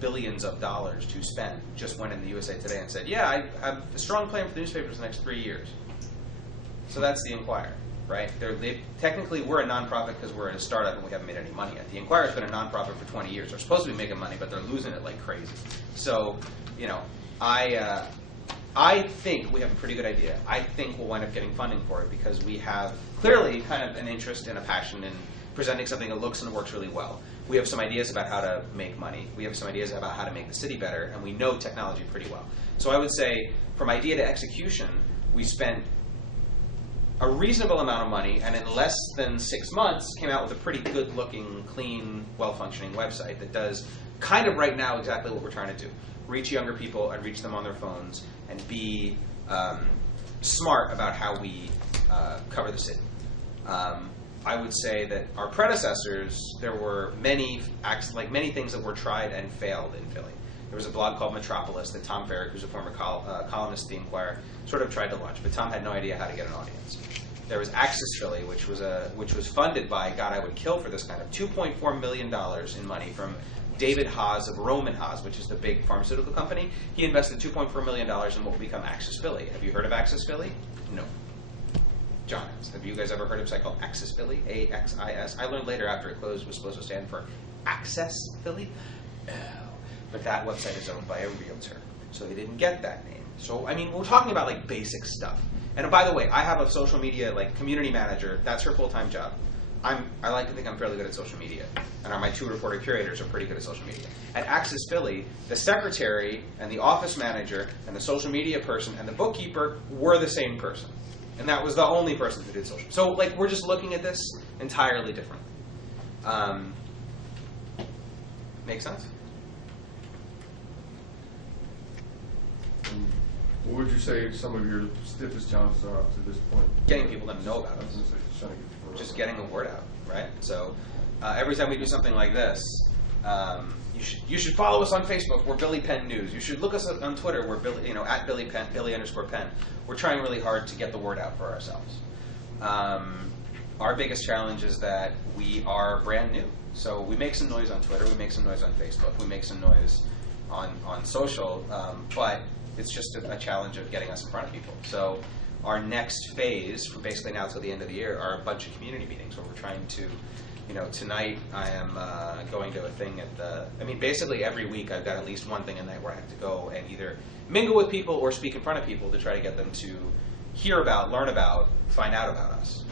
billions of dollars to spend, just went in the USA Today and said, yeah, I have a strong plan for the newspapers the next 3 years. So that's the Inquirer, right? Technically, we're a nonprofit because we're a startup and we haven't made any money yet. The Inquirer's been a nonprofit for 20 years. They're supposed to be making money, but they're losing it like crazy. So, you know, I think we have a pretty good idea. I think we'll wind up getting funding for it because we have clearly kind of an interest and a passion in presenting something that looks and works really well. We have some ideas about how to make money. We have some ideas about how to make the city better, and we know technology pretty well. So I would say from idea to execution, we spent a reasonable amount of money, and in less than 6 months came out with a pretty good-looking, clean, well-functioning website that does kind of right now exactly what we're trying to do. Reach younger people and reach them on their phones and be smart about how we cover the city. I would say that our predecessors, there were many things that were tried and failed in Philly. There was a blog called Metropolis that Tom Ferrick, who's a former columnist at the Inquirer, sort of tried to launch, but Tom had no idea how to get an audience. There was Access Philly, which was funded by, God, I would kill for this kind of $2.4 million in money from David Haas of Roman Haas, which is the big pharmaceutical company. He invested $2.4 million in what will become Access Philly. Have you heard of Access Philly? No. John has. Have you guys ever heard of a site called Access Philly? A-X-I-S. I learned later after it closed it was supposed to stand for Access Philly. Oh. But that website is owned by a realtor, so they didn't get that name. So, I mean, we're talking about like basic stuff. And by the way, I have a social media like community manager. That's her full-time job. I like to think I'm fairly good at social media, and my 2 reporter curators are pretty good at social media. At Access Philly, the secretary and the office manager and the social media person and the bookkeeper were the same person, and that was the only person who did social. So, like, we're just looking at this entirely differently. Make sense? What would you say some of your stiffest challenges are up to this point? Getting people to know about us. Just getting the word out, right? So every time we do something like this, you should follow us on Facebook. We're Billy Penn News. You should look us up on Twitter. We're Billy, at Billy Penn, Billy_Penn. We're trying really hard to get the word out for ourselves. Our biggest challenge is that we are brand new. So we make some noise on Twitter. We make some noise on Facebook. We make some noise on social, but it's just a challenge of getting us in front of people. So our next phase, from basically now till the end of the year, are a bunch of community meetings where we're trying to, tonight I am going to a thing at basically every week I've got at least one thing a night where I have to go and either mingle with people or speak in front of people to try to get them to hear about, learn about, find out about us.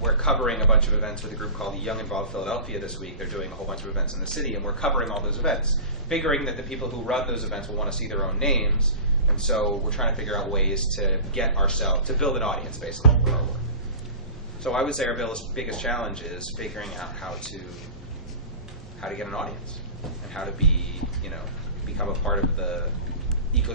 We're covering a bunch of events with a group called the Young Involved Philadelphia this week. They're doing a whole bunch of events in the city, and we're covering all those events, figuring that the people who run those events will want to see their own names, and so we're trying to figure out ways to get ourselves, to build an audience, basically, for our work. So I would say our biggest challenge is figuring out how to get an audience, and how to become a part of the